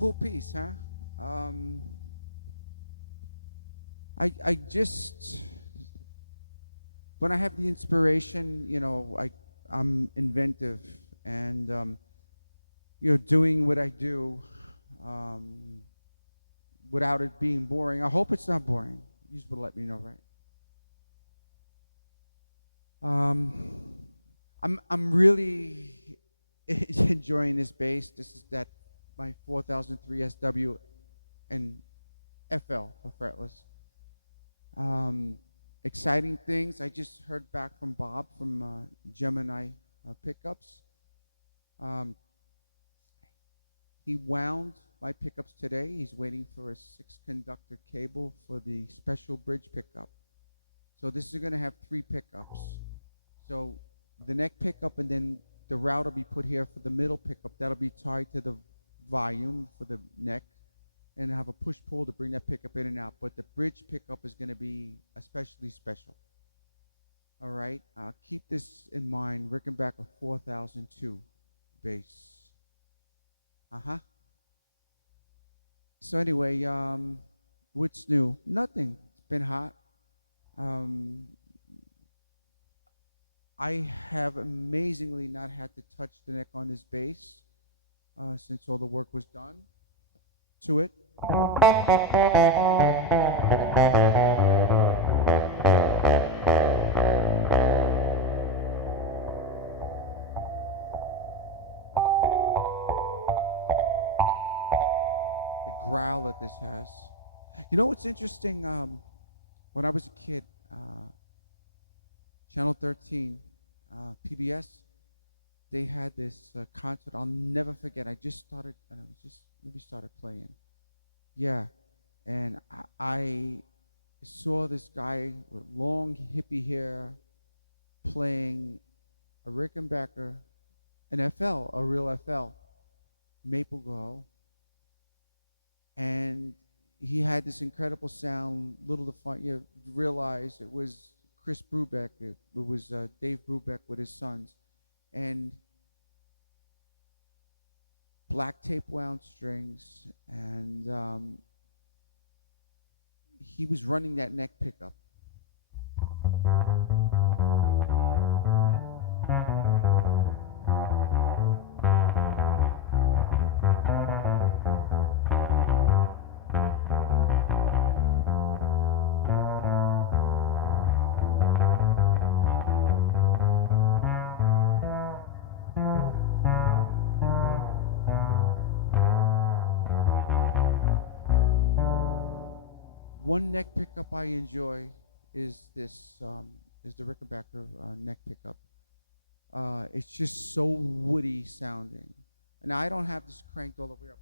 Cool piece, huh? Um, I just when I have the inspiration, I'm inventive and doing what I do um, without it being boring. I hope it's not boring. You just would let me know, right? Um, I'm really enjoying this bass. This is that my 4003 SW and FL for fretless. Um, Exciting things. I just heard back from Bob from Gemini Pickups. Um, he wound my pickups today. He's waiting for a 6 conductor cable for the special bridge pickup. So this is going to have 3 pickups. So the neck pickup and then the route will be put here for the middle pickup. That'll be tied to the volume for the neck and have a push pull to bring that pickup in and out. But the bridge pickup is going to be especially special. All right, keep this in mind. Rickenbacker 4002 bass. So anyway, what's new? Nothing. It's been hot. Um, I have amazingly not had to touch the neck on this bass since all the work was done to it. The growl that this has. You know what's interesting? When I was a kid, Channel 13, PBS, they had this concert I'll never forget. I just started, and I was just maybe started playing. Yeah, and I saw this guy with long hippie hair playing a Rickenbacker, an FL, a real FL, Maple Glow, and he had this incredible sound. Little to find, realize it was Chris Brubeck. It was Dave Brubeck with his sons, and black tape wound strings, and he was running that neck pickup. One neck pickup I enjoy is is the Rickenbacker neck pickup. It's just so woody sounding, and I don't have this cranked all the way up.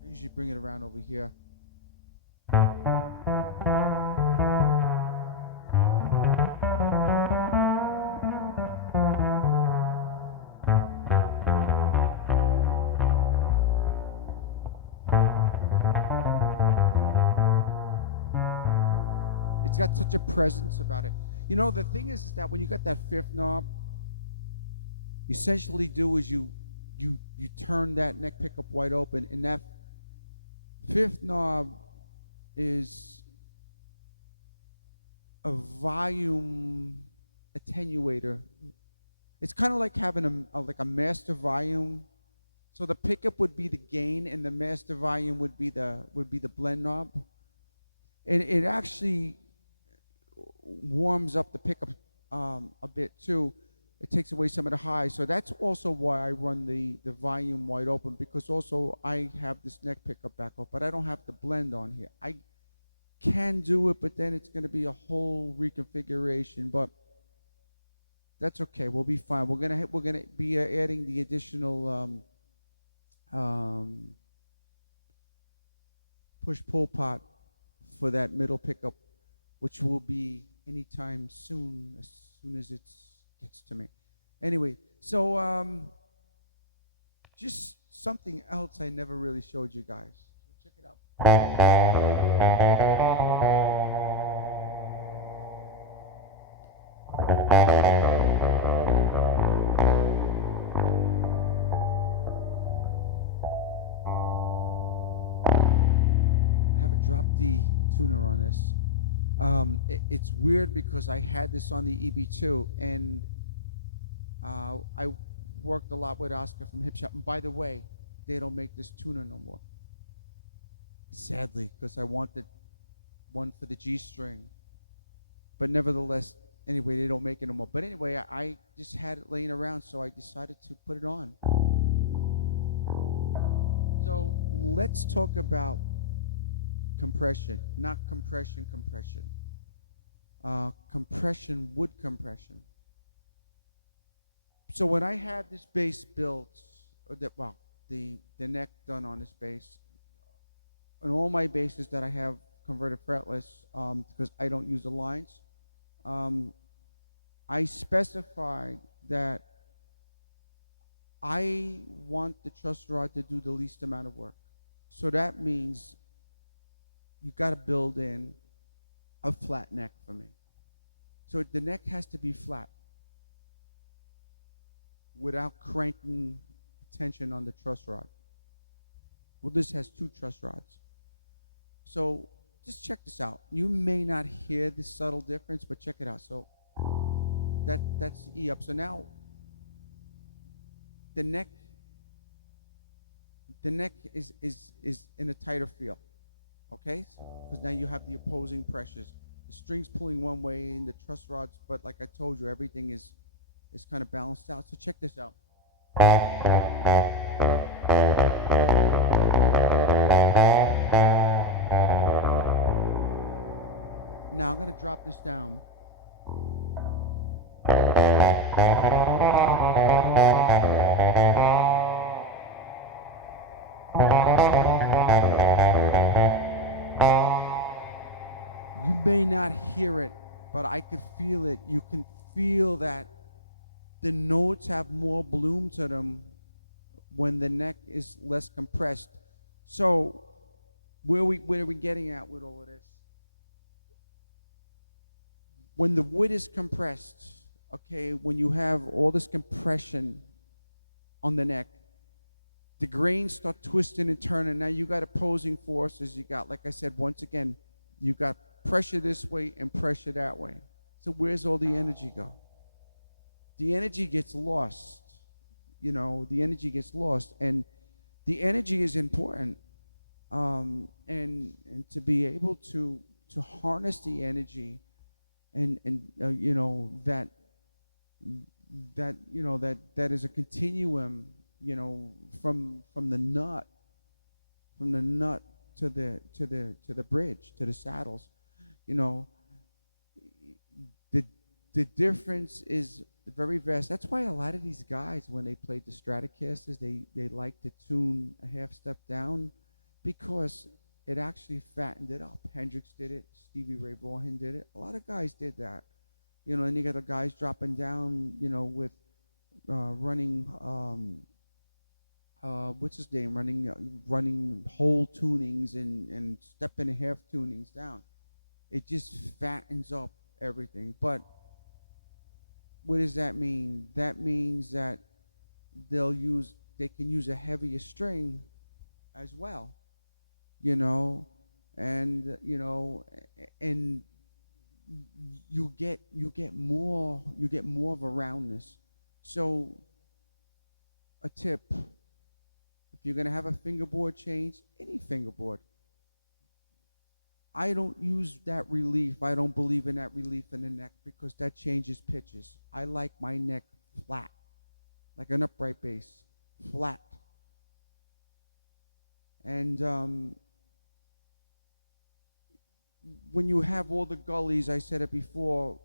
I usually bring it around over here. It's got such a presence about it. The thing is that when you got that fifth knob, you essentially do is you turn that neck pickup wide open, and that fifth knob is a volume attenuator. It's kind of like having like a master volume. So the pickup would be the gain, and the master volume would be the blend knob. And it actually warms up the pickup a bit too. It takes away some of the highs. So that's also why I run the volume wide open, because also I have this neck pickup back off, but I don't have the blend on here. I can do it, but then it's going to be a whole reconfiguration. But that's okay. We'll be fine. We're gonna be adding the additional push pull pot for that middle pickup, which will be anytime soon, as soon as it gets to me. Anyway, so just something else I never really showed you guys. So check it out. D tuner on this. It's weird because I had this on the EB2, and I worked a lot with Oscar from Hip Shop. And by the way, they don't make this tuner no more. Sadly, because I wanted one for the G string. But nevertheless, anyway, they don't make it no more. But anyway, I just had it laying around, so I decided to put it on. So let's talk about compression, not compression, compression. Compression, wood compression. So when I had this bass built, the neck done on this bass, on all my basses that I have converted fretless, because I don't use the lines, I specified that I want the truss rod to do the least amount of work. So that means you got to build in a flat neck for me. So the neck has to be flat without cranking tension on the truss rod. Well, this has 2 truss rods. So just check this out. You may not hear the subtle difference, but check it out. So that's the E up. So now the neck is in a tighter feel, okay? Because now you have the opposing pressures. The string's pulling one way and the truss rods, but like I told you, everything is kind of balanced out. So check this out. Now I'm going to drop this down. You may not hear it, but I could feel it. You can feel that the notes have more bloom to them when the neck is less compressed. So where are we getting at with all of this? When the wood is compressed, okay, when you have all this compression on the neck, the grains start twisting and turning. Now you got opposing forces. You got, like I said, once again, you got pressure this way and pressure that way. So where's all the energy go? The energy gets lost. You know, the energy gets lost. And the energy is important. And to be able to harness the energy and you know, that is a continuum, you know, from the nut to the bridge, to the saddles. You know, the difference is very vast. That's why a lot of these guys, when they played the Stratocasters, they like to tune a half step down, because it actually fattened it up. Hendrix did it. Stevie Ray Vaughan did it. A lot of guys did that. You know, and you got the guys dropping down, you know, with running, what's his name? Running whole tunings and step and a half tunings down. It just fattens up everything. But what does that mean? That means that they can use a heavier string as well, you know, and you know, and you get more of a roundness. So a tip: if you're gonna have a fingerboard change, any fingerboard, I don't use that relief. I don't believe in that relief in the neck, because that changes pitches. I like my neck flat, like an upright bass, flat. And when you have all the gullies, I said it before,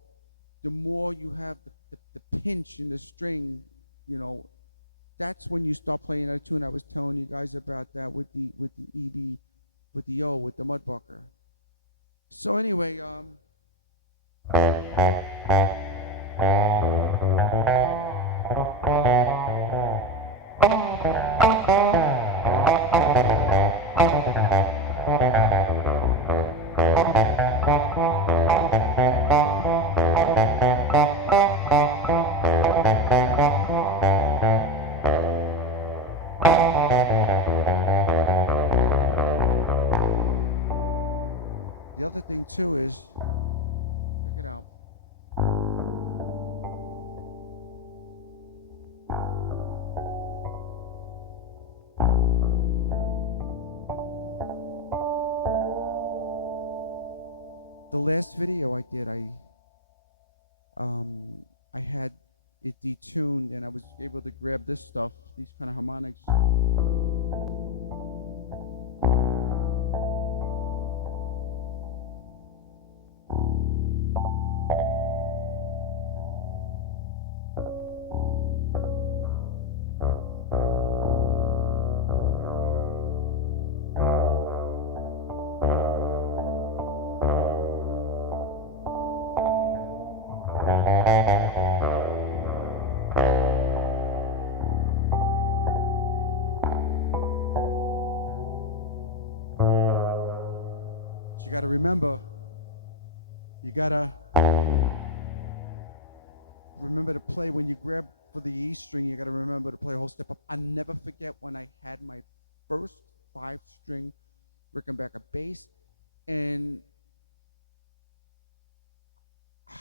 the more you have the pinch in the string, you know, that's when you start playing that tune I was telling you guys about, that with the EB, with the O, with the Mudbucker. So anyway, The other thing too is, check it out. The last video I did, I had it detuned and I was able to grab this stuff, these kind of harmonics. But you got to remember, you got to remember to play when you grab for the E string, you got to remember to play a whole step up. I never forget when I had my first 5-string Rickenbacker bass, and it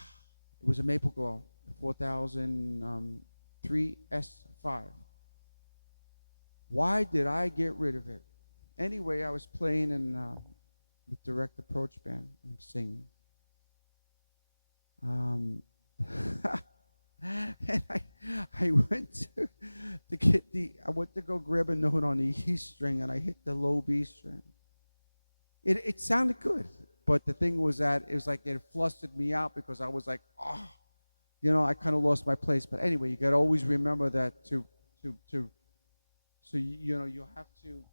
was a Maple Glow 4003 S5. Why did I get rid of it? Anyway, I was playing in with Direct Approach Band and I'm singing. And I went to get I went to go grab a note on the E string and I hit the low B string. It sounded good, but the thing was that it was like it flustered me out because I was like, oh, I kind of lost my place. But anyway, you got to always remember that so you have to.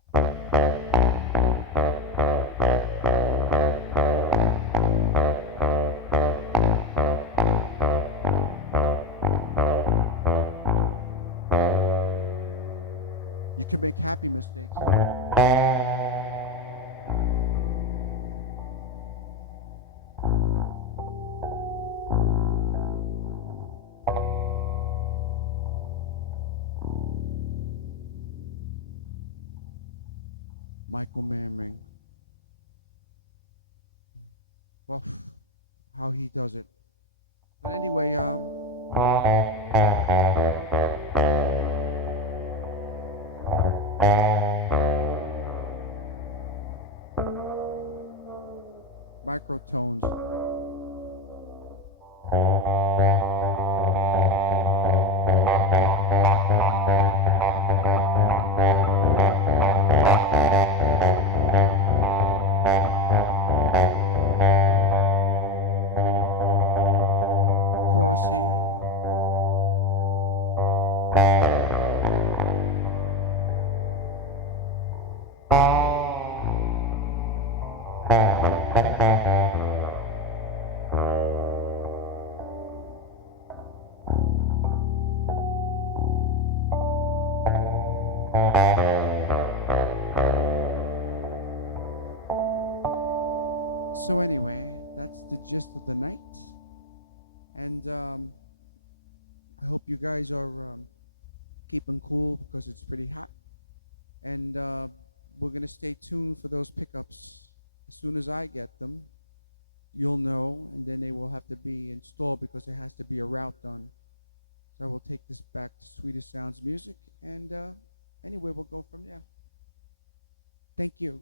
You can make happy mistakes. Michael Manring. Well, how he does it. But anyway, microtones. Chorusy. So anyway, that's the gist of the night. And I hope you guys are keeping cool because it's pretty hot. And we're going to stay tuned for those pickups. As soon as I get them, you'll know, and then they will have to be installed because there has to be a route done. So I will take this back to Swedish Sounds Music, and anyway, we'll go from there. Thank you.